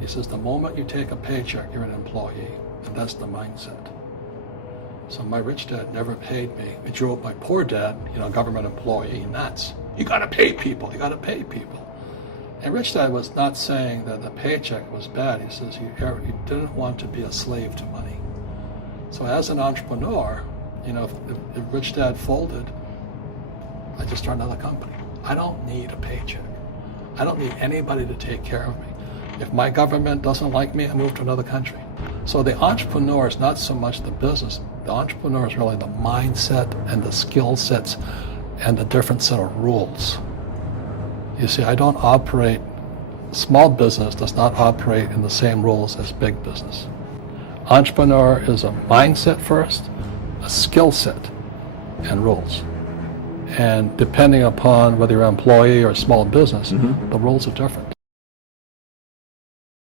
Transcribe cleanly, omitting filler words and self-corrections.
He says the moment you take a paycheck, you're an employee, and that's the mindset. So my rich dad never paid me. It drove my poor dad, government employee, nuts. You gotta pay people, you gotta pay people. And rich dad was not saying that the paycheck was bad. He says he didn't want to be a slave to money. So as an entrepreneur, if rich dad folded, I just started another company. I don't need a paycheck. I don't need anybody to take care of me. If my government doesn't like me, I move to another country. So the entrepreneur is not so much the business. The entrepreneur is really the mindset and the skill sets and the different set of rules. You see, I don't operate, small business does not operate in the same rules as big business. Entrepreneur is a mindset first, a skill set, and rules. And depending upon whether you're an employee or a small business, the rules are different.